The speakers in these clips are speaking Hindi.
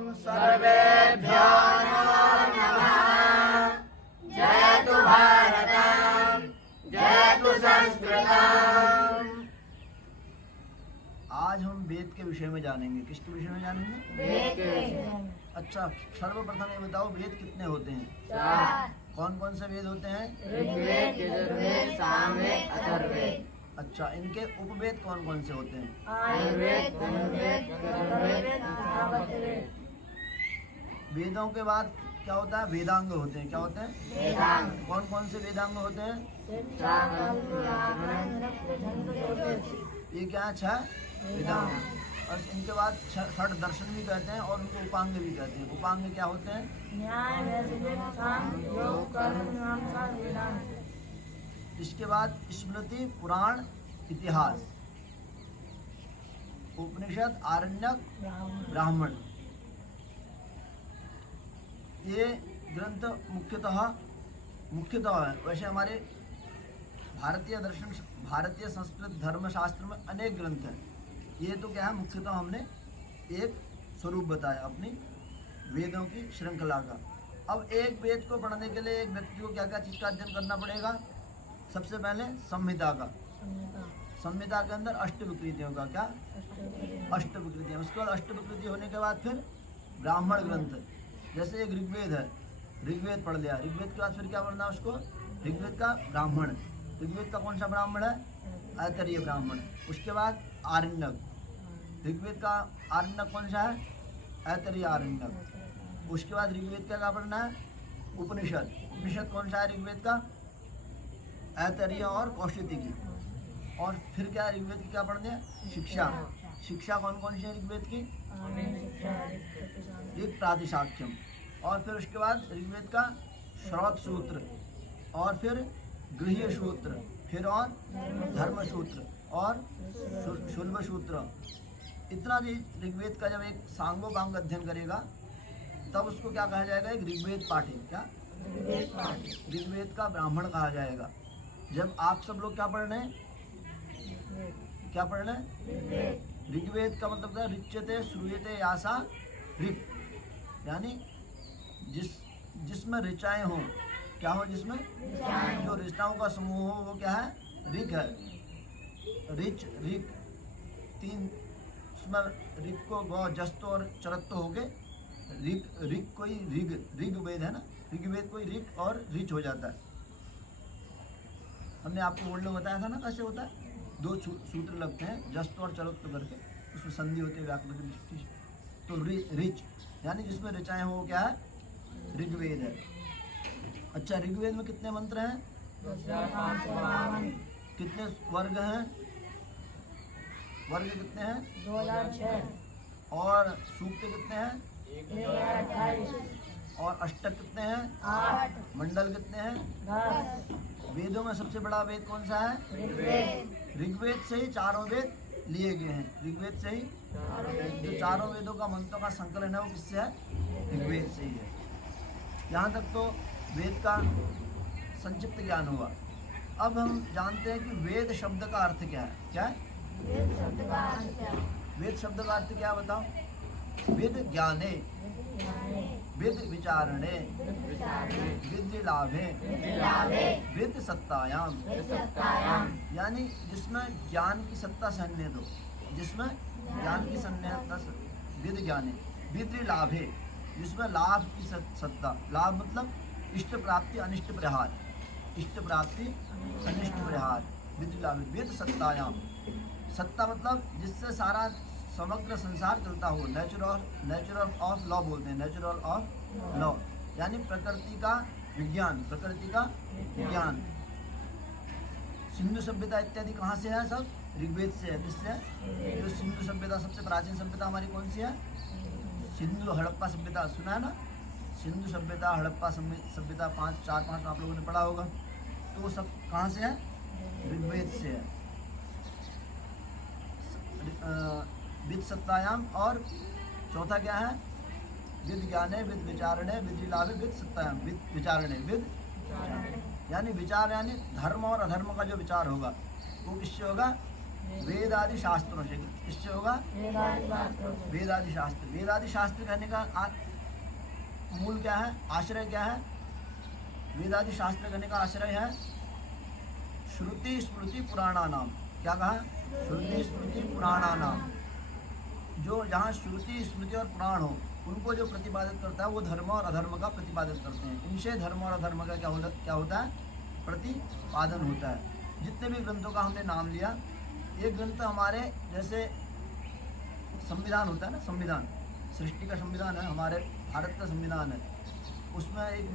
सर्वेभ्यो नमः। जयतु भारतम्, जयतु संस्कृतम्। आज हम वेद के विषय में जानेंगे। किसके विषय में जानेंगे? वेद के विषय में। अच्छा, सर्वप्रथम ये बताओ, वेद कितने होते हैं? 4। कौन कौन से वेद होते हैं? ऋग्वेद, यजुर्वेद, सामवेद, अथर्ववेद। अच्छा, इनके उपवेद कौन कौन से होते हैं? आयुर्वेद, धनुर्वेद, यजुर्वेद, सामवेद। वेदों के बाद क्या होता है? वेदांग होते हैं। क्या होते हैं? वेदांग। कौन कौन से वेदांग होते हैं? ये क्या है? 6 वेदांग। और इनके बाद 6 दर्शन भी कहते हैं और उनको उपांग भी कहते हैं। उपांग क्या होते हैं? न्याय, वैशेषिक, सांख्य, योग, कर्म, मीमांसा, वेदांत। इसके बाद स्मृति, पुराण, इतिहास, उपनिषद, आरण्यक, ब्राह्मण। ये ग्रंथ मुख्यतः है। वैसे हमारे भारतीय दर्शन, भारतीय संस्कृत धर्मशास्त्र में अनेक ग्रंथ हैं। ये तो क्या है, मुख्यतः हमने एक स्वरूप बताया अपनी वेदों की श्रृंखला का। अब एक वेद को पढ़ने के लिए एक व्यक्ति को क्या क्या चीज़ का अध्ययन करना पड़ेगा? सबसे पहले संहिता का। संहिता के अंदर अष्टविकृतियों का, क्या? अष्टविकृतियाँ। उसके बाद अष्टविकृति होने के बाद फिर ब्राह्मण ग्रंथ। जैसे एक ऋग्वेद है, ऋग्वेद पढ़ लिया। ऋग्वेद के बाद फिर क्या पढ़ना है उसको? ऋग्वेद का ब्राह्मण। ऋग्वेद का कौन सा ब्राह्मण है? ऐतरेय ब्राह्मण। उसके बाद आरण्यक। ऋग्वेद का आरण्यक कौन सा है? ऐतरेय आरण्यक। उसके बाद ऋग्वेद का क्या पढ़ना है? उपनिषद। उपनिषद कौन सा है ऋग्वेद का? ऐतरेय और कौशिकी। और फिर क्या ऋग्वेद की क्या पढ़नी है? शिक्षा। शिक्षा कौन कौन सी है ऋग्वेद की? ऋग, प्रातिशाख्यम। और फिर उसके बाद ऋग्वेद का श्रौत सूत्र, और फिर गृह्य सूत्र, फिर और धर्म सूत्र और शुल्ब सूत्र। इतना ऋग्वेद का जब एक सांगोपांग अध्ययन करेगा तब उसको क्या कहा जाएगा? एक ऋग्वेद पाठी। क्या? ऋग्वेद का ब्राह्मण कहा जाएगा। जब आप सब लोग क्या पढ़ रहे हैं? क्या पढ़ रहे हैं? ऋग्वेद का मतलब क्या? ऋच्यते श्रूयते यासा ऋक्, यानी जिसमें ऋचाएं हों। क्या हो? जिसमें जो ऋचाओं का समूह हो वो क्या है? ऋग है। ऋच, ऋग, 3 उसमें ऋग को गौ, जस्तो और चरत्तो हो गए। ऋग कोई ऋग्वेद है ना, ऋग्वेद कोई ऋग और ऋच हो जाता है। हमने आपको वर्ड में बताया था ना कैसे होता है। 2 सूत्र लगते हैं, जस्तो और चरत्तो करके, उसमें संधि होती है व्याकरण की दृष्टि से। तो ऋच यानी जिसमें ऋचाएं हो वो क्या है? ऋग्वेद है। अच्छा, ऋग्वेद में कितने मंत्र हैं? 2552। कितने वर्ग हैं? वर्ग कितने हैं? 2006। और सूक्त कितने हैं? 1028। और अष्टक कितने हैं? 8। मंडल कितने हैं? 10। वेदों में सबसे बड़ा वेद कौन सा है? ऋग्वेद। ऋग्वेद से ही 4 वेद लिए गए हैं। ऋग्वेद से ही जो 4 वेदों का मंत्रों का संकलन है वो किससे है? ऋग्वेद से ही है। यहाँ तक तो वेद का संक्षिप्त ज्ञान हुआ। अब हम जानते हैं कि वेद शब्द का अर्थ क्या है। क्या है वेद शब्द का अर्थ क्या है? वेद शब्द का अर्थ? क्या बताओ? वेद ज्ञाने, वेद विचारणे, विद्य लाभे, वेद सत्तायाम। यानी जिसमें ज्ञान की सत्ता सन्निहित हो, जिसमें ज्ञान की सन्निहितता, वेद ज्ञाने, विद्य लाभे, जिसमें लाभ की सत्ता। लाभ मतलब इष्ट प्राप्ति, अनिष्ट परिहार। इष्ट प्राप्ति, अनिष्ट परिहार, विद्य लाभे, वेद सत्तायाम। सत्ता मतलब जिससे सारा समग्र संसार चलता हो। नेचुरल ऑफ लॉ बोलते हैं, नेचुरल ऑफ लॉ, यानी प्रकृति का विज्ञान, प्रकृति का ज्ञान। सिंधु सभ्यता इत्यादि कहाँ से है? सब ऋग्वेद से है। किससे? जो सिंधु सभ्यता, सबसे प्राचीन सभ्यता हमारी कौन सी है? सिंधु हड़प्पा सभ्यता। सुना है ना? सिंधु सभ्यता, हड़प्पा सभ्यता, 4-5 आप लोगों ने पढ़ा होगा। तो वो सब कहाँ से है? ऋग्वेद से है। विद सत्तायाम। और चौथा क्या है? विद ज्ञाने, विद विचारणे, विद लाभे, विद सत्तायाम। विद विचारणे, विद यानी विचार, यानी धर्म और अधर्म का जो विचार होगा वो किससे होगा? वेद आदि शास्त्रों से। किससे होगा? वेदादि शास्त्रों से। वेद आदि शास्त्र। वेद आदि शास्त्र कहने का मूल क्या है, आश्रय क्या है? वेद आदि शास्त्र कहने का आश्रय है श्रुति स्मृति पुराणा नाम। क्या कहा? श्रुति स्मृति पुराणा नाम। जो जहाँ श्रुति स्मृति और पुराण हो उनको जो प्रतिपादित करता है वो धर्म और अधर्म का प्रतिपादित करते हैं। इनसे धर्म और अधर्म का क्या होता है? प्रतिपादन होता है। जितने भी ग्रंथों का हमने नाम लिया, ये ग्रंथ हमारे जैसे संविधान होता है ना, संविधान सृष्टि का संविधान है, हमारे भारत का संविधान है। उसमें एक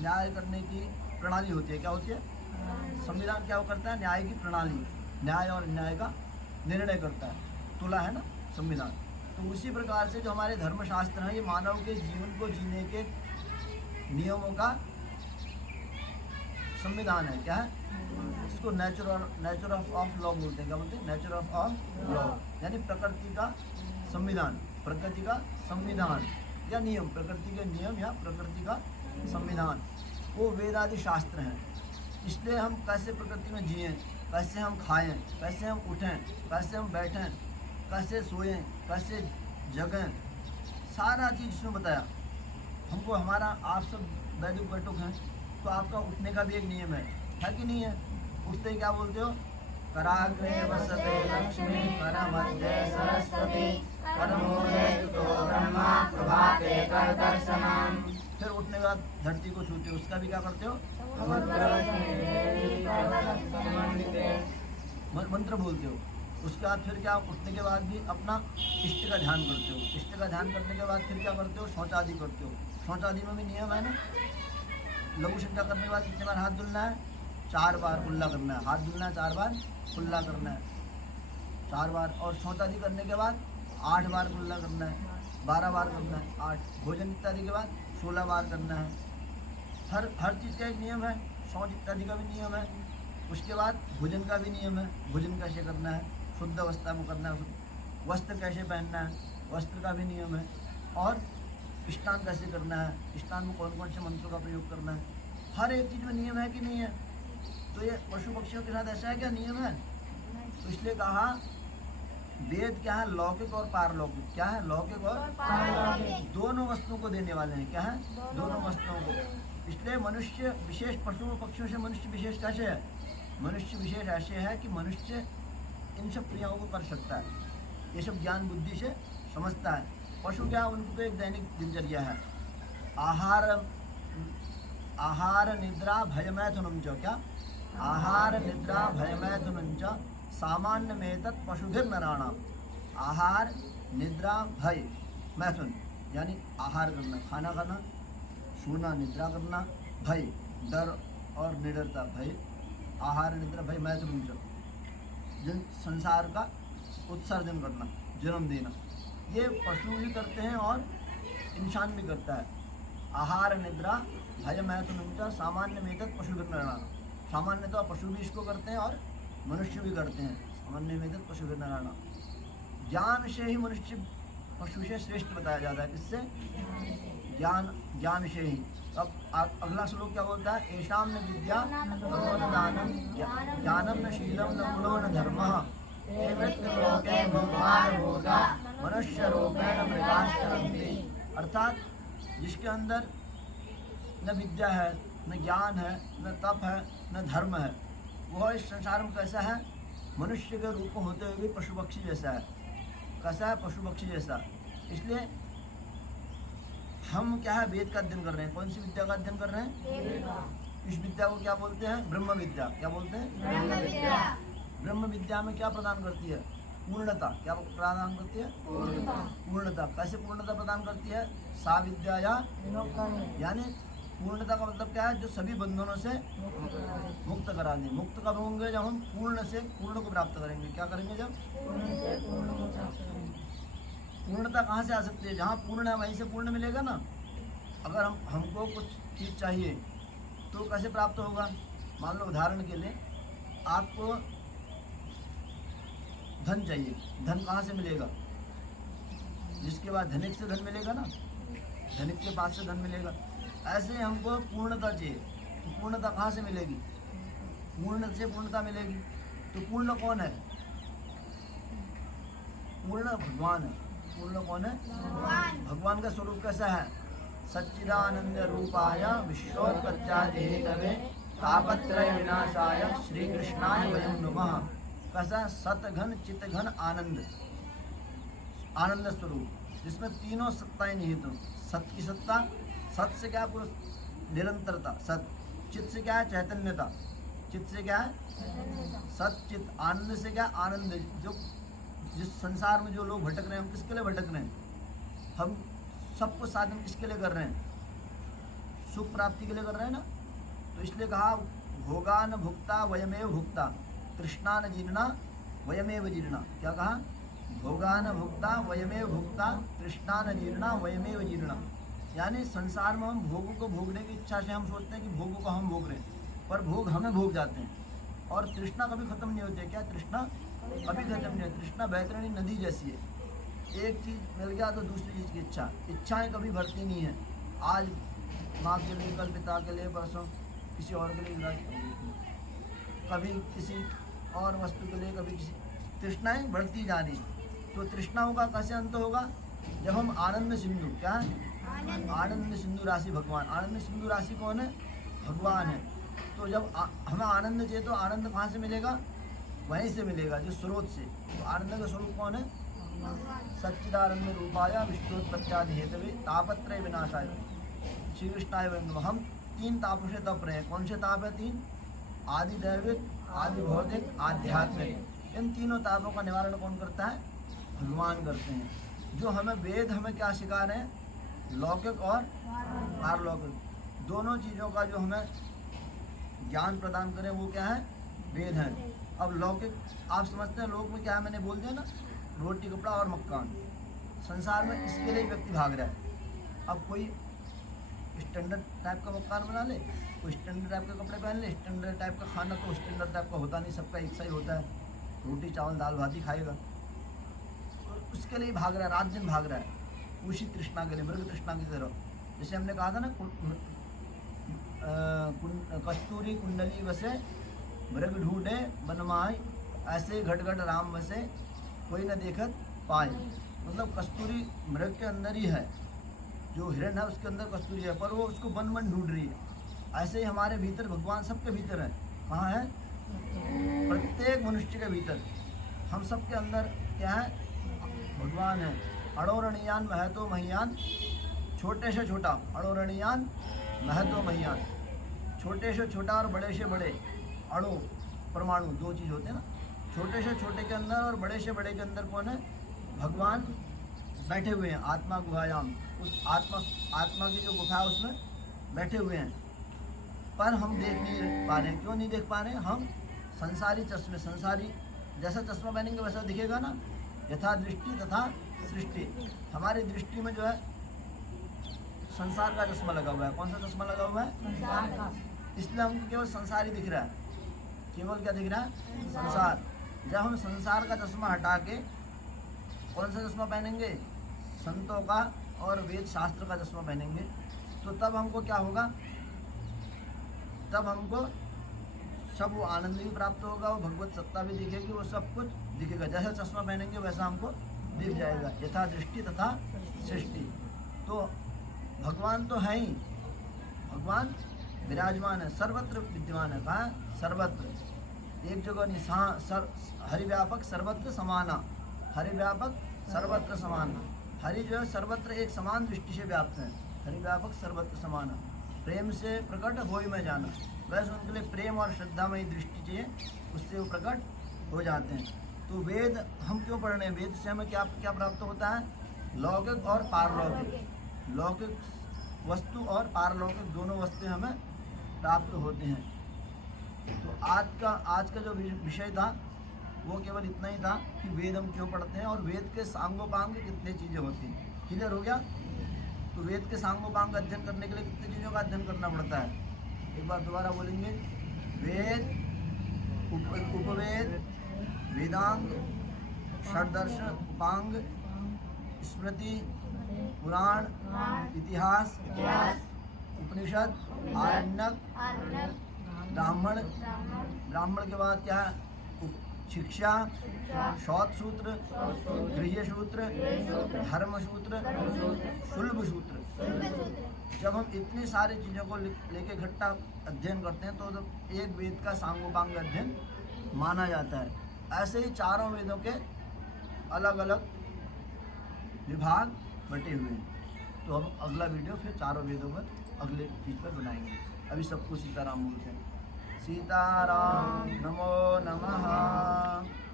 न्याय करने की प्रणाली होती है। क्या होती है? संविधान क्या करता है? न्याय की प्रणाली, न्याय और अन्याय का निर्णय करता है, तुला है ना संविधान। तो उसी प्रकार से जो हमारे धर्मशास्त्र हैं ये मानव के जीवन को जीने के नियमों का संविधान है। क्या है? इसको नेचर ऑफ लॉ बोलते हैं। क्या बोलते हैं? नेचर ऑफ लॉ, यानी प्रकृति का संविधान, प्रकृति का संविधान या नियम, प्रकृति के नियम या प्रकृति का संविधान, वो वेद आदि शास्त्र हैं। इसलिए हम कैसे प्रकृति में जिएं, कैसे हम खाएं, कैसे हम उठें, कैसे हम बैठें, कैसे सोएं, कैसे जगें, सारा चीज़ इसमें बताया हमको। हमारा आप सब वैदिक बैठक हैं तो आपका उठने का भी एक नियम है कि नहीं है? उठते ही क्या बोलते हो? कराग्रे वसते लक्ष्मी करमध्य सरस्वती करमूलेस्तुतो ब्रह्मा प्रभाते कर दर्शनम। फिर उठने के बाद धरती को छूते हो, उसका भी क्या करते हो? मंत्र बोलते हो। उसके बाद फिर क्या? उठने के बाद भी अपना इष्ट का ध्यान करते हो। इष्ट का ध्यान करने के बाद फिर क्या करते हो? शौचादि करते हो। शौचादि में भी नियम है ना। लघु संख्या करने के बाद कितने बार हाथ धुलना है? 4 बार कुल्ला करना है। हाथ धुलना है 4 बार, कुल्ला करना है 4 बार। और शौचादि करने के बाद 8 बार कुल्ला करना है, 12 बार करना है 8। भोजन इत्यादि के बाद 16 बार करना है। हर चीज़ का एक नियम है। शौच इत्यादि का भी नियम है। उसके बाद भोजन का भी नियम है। भोजन कैसे करना है? शुद्ध अवस्था में करना है। वस्त्र कैसे पहनना है? वस्त्र का भी नियम है। और स्नान कैसे करना है? स्नान में कौन कौन से मंत्रों का प्रयोग करना है? हर एक चीज़ में नियम है कि नहीं है? तो ये पशु पक्षियों के साथ ऐसा है क्या? नियम है। तो इसलिए कहा वेद क्या है? लौकिक और पारलौकिक। क्या है? लौकिक और पारलौकिक, दोनों वस्तुओं को देने वाले हैं। क्या है? दोनों वस्तुओं को। इसलिए मनुष्य विशेष पशुओं पक्षियों से मनुष्य विशेष कैसे है? मनुष्य विशेष ऐसे है कि मनुष्य इन सब क्रियाओं को कर सकता है, ये सब ज्ञान बुद्धि से समझता है। पशु क्या? उनको तो एक दैनिक दिनचर्या है। आहार निद्रा भयमैथुनं च। क्या? आहार निद्रा भयमैथुनं च सामान्यमेतत् पशुभिर्नराणाम्। आहार निद्रा भय मैथुन यानी आहार करना, खाना खाना, सोना, निद्रा करना, भय डर और निडरता, भय आहार निद्रा भय मैथुनं च, जन संसार का उत्सर्जन करना, जन्म देना, ये पशु भी करते हैं और इंसान भी करता है। आहार निद्रा भय मैथुनं च सामान्य मेतत् पशुभिर्नराणाम्। सामान्यतः पशु भी इसको करते हैं और मनुष्य भी करते हैं। सामान्य मेतत् पशुभिर्नराणाम्। ज्ञान से ही मनुष्य पशु से श्रेष्ठ बताया जाता है। किससे? ज्ञान से ही। अब अगला श्लोक क्या बोलता है? एषां न विद्या ततो न दानं ज्ञानं न शीलं न गुणो न धर्मः ते मृत्युलोके भूमार्भूता मनुष्य रूपेण मृगाश्चरन्ति। अर्थात जिसके अंदर न विद्या है, न ज्ञान है, न तप है, न धर्म है, वह इस संसार में कैसा है? मनुष्य के रूप में होते हुए भी पशु पक्षी जैसा है। कैसा है? पशु पक्षी जैसा। इसलिए हम क्या है? वेद का अध्ययन कर रहे हैं। कौन सी विद्या का अध्ययन कर रहे हैं? इस विद्या को क्या बोलते हैं? ब्रह्म विद्या। क्या बोलते हैं? ब्रह्म विद्या। ब्रह्म विद्या में क्या प्रदान करती है? पूर्णता। क्या प्रदान करती है? पूर्णता। कैसे पूर्णता प्रदान करती है? सा विद्या यानी पूर्णता का मतलब क्या है? जो सभी बंधनों से मुक्त करा दे। मुक्त कब होंगे? जब हम पूर्ण से पूर्ण को प्राप्त करेंगे। क्या करेंगे? जब पूर्णता कहाँ से आ सकती है? जहाँ पूर्ण है वहीं से पूर्ण मिलेगा ना। अगर हमको कुछ चीज़ चाहिए तो कैसे प्राप्त होगा? मान लो उदाहरण के लिए आपको धन चाहिए। धन कहाँ से मिलेगा? जिसके बाद धनिक से धन मिलेगा ना, धनिक के पास से धन मिलेगा। ऐसे ही हमको पूर्णता चाहिए, तो पूर्णता कहाँ से मिलेगी? पूर्ण से पूर्णता मिलेगी। तो पूर्ण कौन है? पूर्ण भगवान है। पूर्ण कौन है? भगवान का स्वरूप कैसा है? सच्चिदानंद रूपाय विश्वोत्पत्त्यादि हेतवे तापत्रय विनाशाय श्री कृष्णाय वयं नमः। कैसा? सतघन चितघन आनंद, आनंद स्वरूप जिसमें तीनों सत्ताएं निहित हो। सत की सत्ता, सत से क्या है? निरंतरता सत। चित से क्या है? चैतन्यता। चित से क्या है? सत चित। आनंद से क्या? आनंद। जो जिस संसार में जो लोग भटक रहे हैं, हम किसके लिए भटक रहे हैं? हम सबको साधन किसके लिए कर रहे हैं? सुख प्राप्ति के लिए कर रहे हैं ना। तो इसलिए कहा भोगा न भुक्ता वयमेव भुक्ता, तृष्णा न जीर्णा वयमेव जीर्णा। क्या कहा? भोगा न भुक्ता वयमेव भुक्ता, तृष्णा न जीर्णा वयमेव जीर्णा। यानी संसार में हम भोगों को भोगने की इच्छा से हम सोचते हैं कि भोगों को हम भोग रहे हैं, पर भोग हमें भोग जाते हैं। और तृष्णा कभी खत्म नहीं होती है। क्या? तृष्णा कभी खत्म नहीं होती। तृष्णा बहतरीनी नदी जैसी है। एक चीज़ मिल गया तो दूसरी चीज़ की इच्छा। इच्छाएं कभी भरती नहीं है। आज माँ के लिए, कल पिता के लिए, परसों किसी और के लिए, कभी किसी और वस्तु के लिए, कभी किसी। तृष्णाएं बढ़ती जा रही। तो तृष्णाओं का कैसे अंत होगा? जब हम आनंद सिंधु, क्या है? आनंद सिंधु राशि भगवान। आनंद सिंधु राशि कौन है? भगवान है। तो जब हमें आनंद चाहिए तो आनंद कहाँ से मिलेगा? वहीं से मिलेगा, जो स्रोत से। तो आनंद का स्वरूप कौन है? सच्चिदानंद रूपाय विश्वोत्पत्त्यादि हेतवे तापत्रय विनाशाय श्री कृष्णाय वयं नमः। हम तीन तापों से तप रहे हैं। कौन से ताप है? तीन। आदि दैविक, आदि भौतिक, आध्यात्मिक। इन तीनों तापों का निवारण कौन करता है? भगवान करते हैं। जो हमें वेद हमें क्या सिखा रहे हैं? लौकिक और पारलौकिक दोनों चीज़ों का जो हमें ज्ञान प्रदान करें वो क्या है? वेद है। अब लौकिक आप समझते हैं, लोक में क्या है? मैंने बोल दिया ना, रोटी कपड़ा और मकान। संसार में इसके लिए व्यक्ति भाग रहा है। अब कोई स्टैंडर्ड टाइप का मकान बना ले, कोई स्टैंडर्ड टाइप के कपड़े पहन ले, स्टैंडर्ड टाइप का खाना तो स्टैंडर्ड टाइप का होता नहीं, सबका एक सा ही होता है। रोटी चावल दाल भात ही खाएगा। तो उसके लिए भाग रहा है, रात दिन भाग रहा है, उसी तृष्णा के लिए, मृग तृष्णा की तरह। जैसे हमने कहा था ना, कस्तूरी कुंडली बसे मृग ढूंढे बनमाय, ऐसे घट घट राम बसे कोई न देखत पाए। मतलब कस्तूरी मृग के अंदर ही है, जो हिरण है उसके अंदर कस्तूरी है, पर वो उसको बन बन ढूंढ रही है। ऐसे ही हमारे भीतर भगवान सबके भीतर है। कहाँ है? प्रत्येक मनुष्य के भीतर। हम सबके अंदर क्या है? भगवान है। अणोरणीयान महतो महियान, छोटे से छोटा। अणोरणीयान महतो महियान, छोटे से छोटा और बड़े से बड़े। अणु परमाणु दो चीज़ होते हैं ना। छोटे से छोटे के अंदर और बड़े से बड़े के अंदर कौन है? भगवान बैठे हुए हैं। आत्मा गुहायाम, उस आत्मा की जो गुफा है उसमें बैठे हुए हैं, पर हम देख नहीं पा रहे हैं। क्यों नहीं देख पा रहे हैं? हम संसारी चश्मे, संसारी जैसा चश्मा पहनेंगे वैसा दिखेगा ना। यथा दृष्टि तथा सृष्टि। हमारी दृष्टि में जो है संसार का चश्मा लगा हुआ है। कौन सा चश्मा लगा हुआ है? संसार का। इसलिए हमको केवल संसार ही दिख रहा है। केवल क्या दिख रहा है? संसार। जब हम संसार का चश्मा हटा के कौन सा चश्मा पहनेंगे? संतों का और वेद शास्त्र का चश्मा पहनेंगे, तो तब हमको क्या होगा? तब हमको सब वो आनंद भी प्राप्त होगा, वो भगवत सत्ता भी दिखेगी, वो सब कुछ दिखेगा। जैसा चश्मा पहनेंगे वैसा हमको दिख जाएगा। यथा दृष्टि तथा सृष्टि। तो भगवान तो है ही, भगवान विराजमान है, सर्वत्र विद्यमान है। कहाँ? सर्वत्र, एक जगह नहीं। हरिव्यापक सर्वत्र समाना, हरिव्यापक सर्वत्र समाना। हरि जो है सर्वत्र एक समान दृष्टि से व्याप्त है। हरिव्यापक सर्वत्र समाना, प्रेम से प्रकट हो ही में जाना। वैसे उनके लिए प्रेम और श्रद्धामयी दृष्टि चाहिए, उससे वो प्रकट हो जाते हैं। तो वेद हम क्यों पढ़ रहे हैं? वेद से हमें क्या क्या प्राप्त होता है? लौकिक और पारलौकिक। लौकिक वस्तु और पारलौकिक दोनों वस्तुएं हमें प्राप्त होते हैं। तो आज का जो विषय था वो केवल इतना ही था कि वेद हम क्यों पढ़ते हैं और वेद के सांगोपांग कितनी चीज़ें होती हैं। क्लियर हो गया? तो वेद के सांगोपांग का अध्ययन करने के लिए कितनी चीज़ों का अध्ययन करना पड़ता है? एक बार दोबारा बोलेंगे। वेद, उपवेद, वेदांग, षड्दर्श, उपांग, स्मृति, पुराण, इतिहास, उपनिषद, आरण्यक, ब्राह्मण। ब्राह्मण के बाद क्या है? शिक्षा, शौत सूत्र, गृह्य सूत्र, धर्म सूत्र, शुल्ब सूत्र। जब हम इतनी सारी चीज़ों को लेके इकट्ठा अध्ययन करते हैं तो एक वेद का सांगोपांग अध्ययन माना जाता है। ऐसे ही चारों वेदों के अलग अलग विभाग बटे हुए हैं। तो हम अगला वीडियो फिर चारों वेदों पर अगले चीज़ पर बनाएंगे। अभी सबको सीताराम बोलते हैं। सीताराम, नमो नमः।